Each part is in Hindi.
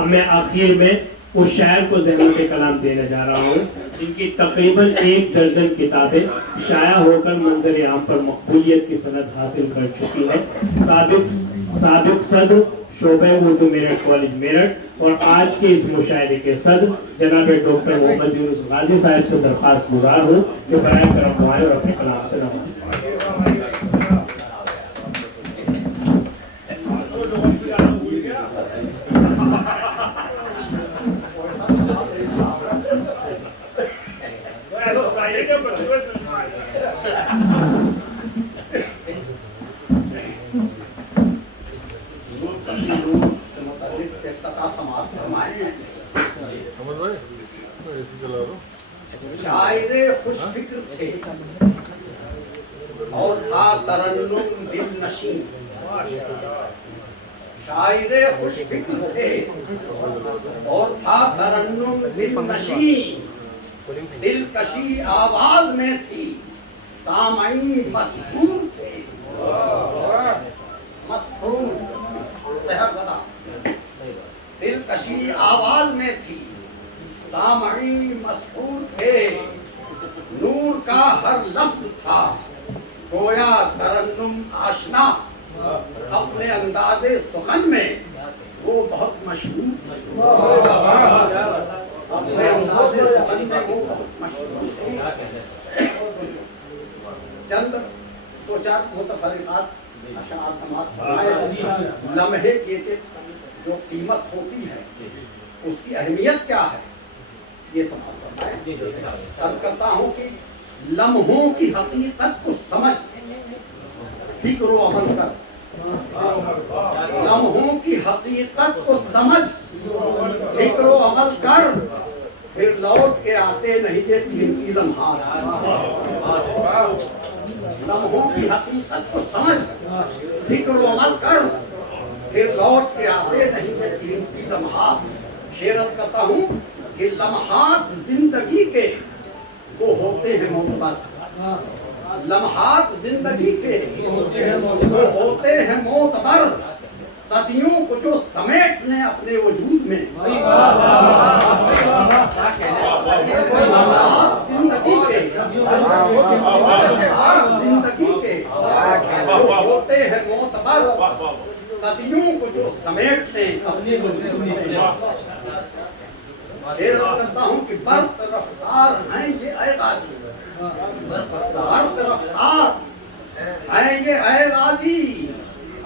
अब मैं आखिर में उस शायर को ज़हमत कलाम देने जा रहा हूँ जिनकी तकरीबन 1 दर्जन किताबें शाया होकर मंजर आम पर मकबूलियत की सनद हासिल कर चुकी है। साबिक सदर शोबे उर्दू मेरठ कॉलेज मेरठ और आज के इस मुशायरे के सदर जनाब डॉक्टर मोहम्मद यूनुस गाजी साहब से दरख्वास्त गुजार हूँ कि बयान करम हुआ और अपने कलाम से नवाज़ें। शायरे खुश फिक्र थे और था तरन्नुम दिल नशीं। शायरे खुश फिक्र थे और था तरन्नुम दिल नशीं। दिलकशी आवाज में थी, सामई मसरूर थे। मसरूर शहर बता। दिलकशी आवाज में थी, सामई मसरूर थे। नूर का हर लफ्ज था गोया तरन्नुम आशना। अपने अंदाजे सुखन में वो बहुत मशहूर थे। अपने अंदाजे सुखन में वो बहुत मशहूर थे। चंद दो चार मुतफर्रिकात अशार समाप्त फरमाए। लम्हे की जो कीमत होती है उसकी अहमियत क्या है ये समाप्त फरमाए। अर्ज करता हूँ कि लम्हों की हकीकत को समझ फिक्र व अमल कर। लम्हों की हकीकत को समझ फिक्र व अमल कर, फिर लौट के आते नहीं ये कीमती लम्हा। लम्हों की हकीकत को समझ फिक्र व अमल कर, फिर लौट के आते नहीं ये कीमती लम्हा। शेरत करता हूँ कि लम्हात जिंदगी के वो होते हैं मोतबर। लम्हात जिंदगी के वो होते हैं मोतबर। सदियों को जो समेट लें अपने वजूद में। लम्हात जिंदगी के वो होते हैं मोतबर। सदियों को जो समेट लें अपने वजूद में। करता हूँ कि बर्त रफ्तार हैं ये ऐ गाजी। बर्त रफ्तार हैं ये ऐ गाजी।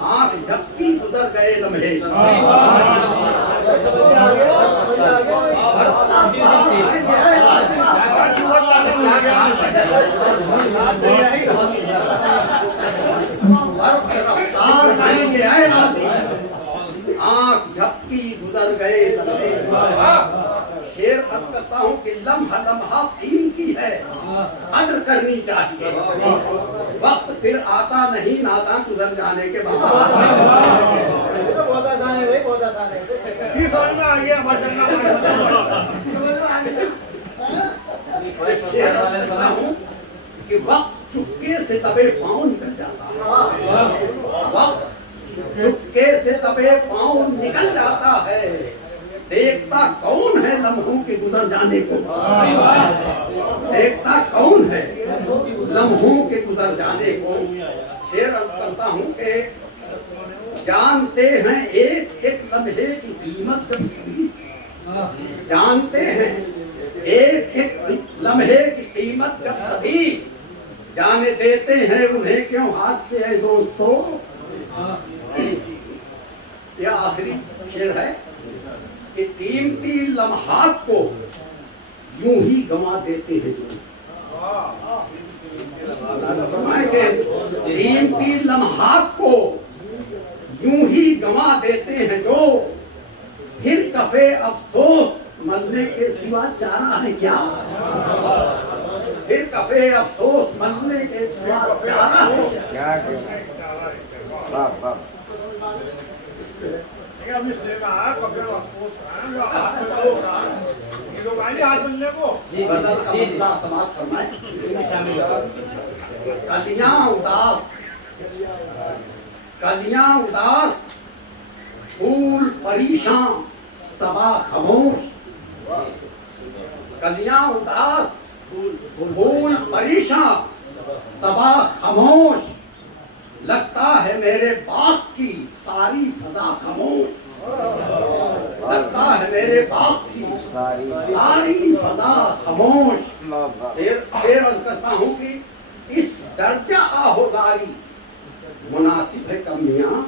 आँख झपकी गुजर गए लम्हे। बर्त रफ्तार हैं ये ऐ गाजी। आँख झपकी गुजर गए लम्हे। शेर अर्ज करता हूँ कि लम्हा लम्हा कीमती है, कद्र करनी चाहिए। वक्त फिर आता नहीं नाता गुजर जाने के बाद। शेर अर्ज करता हूँ कि वक्त चुपके से दबे पाँव निकल जाता है। वक्त चुपके से दबे पाँव निकल जाता है। देखता कौन है लम्हों के गुजर जाने को। देखता कौन है लम्हों के गुजर जाने को। शेर अर्ज करता हूँ कि जानते हैं एक एक लम्हे की कीमत जब सभी। जानते हैं एक एक लम्हे की कीमत जब सभी। जाने देते हैं उन्हें क्यों हाथ से है दोस्तों। यह आखिरी शेर है कि कीमती लम्हात को यूं ही गंवा देते हैं जो। फरमाएंगे कीमती लम्हात को यूं ही गंवा देते हैं जो। फिर कफे अफसोस मरने के सिवा चारा है क्या। फिर कफे अफसोस मरने के सिवा चारा है क्या। कलियां उदास फूल परेशान सबा खामोश, कलियां उदास, फूल परेशान, सबा खामोश, लगता है मेरे बाग की सारी फजा खामोश, लगता है मेरे बाग की सारी फजा खामोश। फिर अर्ज करता हूँ कि इस दर्जा आहोजारी मुनासिब है कमियां,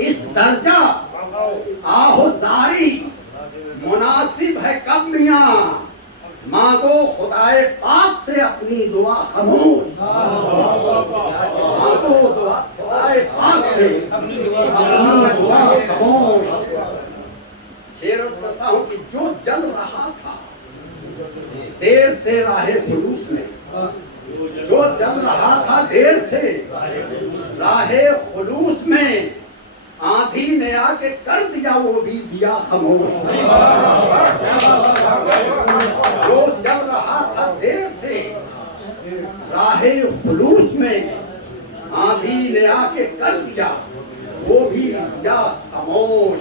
इस दर्जा आहोजारी मुनासिब है कमियां, मांगो खुदाए पाक से अपनी दुआ खामोश, मांगो दुआ खुदाए पाक से अपनी दुआ खामोश। शेर करता हूँ कि जो जल रहा था देर से राहे खुलूस में, जो जल रहा था देर से राहे खुलूस में, आंधी ने आके कर दिया वो भी दिया खामोश। जो जल रहा था देर से राहे खुलूस में, आंधी ने आके कर दिया वो भी दिया खामोश।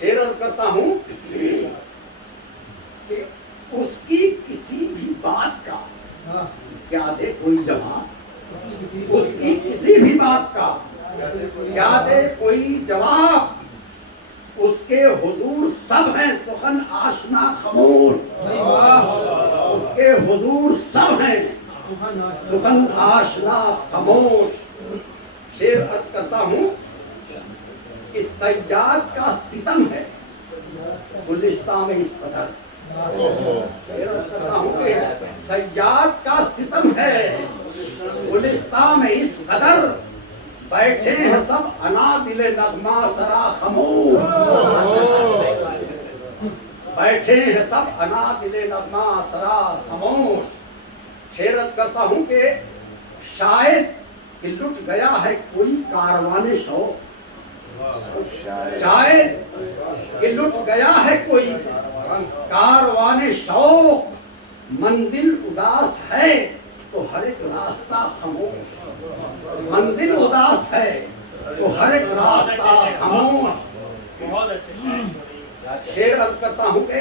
शेर करता हूं कि उसकी किसी भी बात का क्या दे कोई जवाब, उसकी किसी भी बात का क्या दे कोई जवाब, उसके हुजूर सब हैं सुखन आशना खामोश, उसके हुजूर सब हैं सुखन आशना खामोश। शेर अर्ज करता हूं कि सय्याद का सितम है गुलिस्तां में इस कदर, शेर अर्ज करता हूं कि सय्याद का सितम है गुलिस्तां में इस कदर, बैठे हैं सब अना दिले नगमा सरा खामोश, बैठे हैं सब अना दिले नगमा सरा खामोश। शेर अर्ज करता हूं कि शायद कि लुट गया है कोई कारवाने शौक, शायद कि लुट गया है कोई कारवाने शौक, मंजिल उदास है तो हर एक रास्ता खामोश, मंजिल उदास है तो हर एक रास्ता खामोश। शेर अर्ज करता हूं कि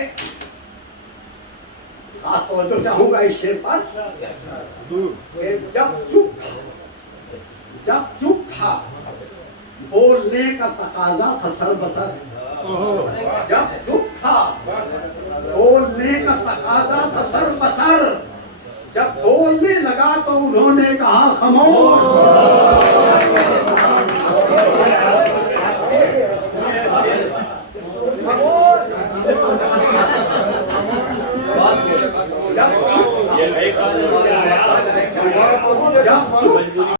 खास तवज्जो चाहूंगा इस शेर पर, जब चुप था बोलने का तकाजा था सर बसर, जब चुप था बोलने का तकाजा था सर बसर, जब बोलने लगा तो उन्होंने कहा खामोश। जब चुप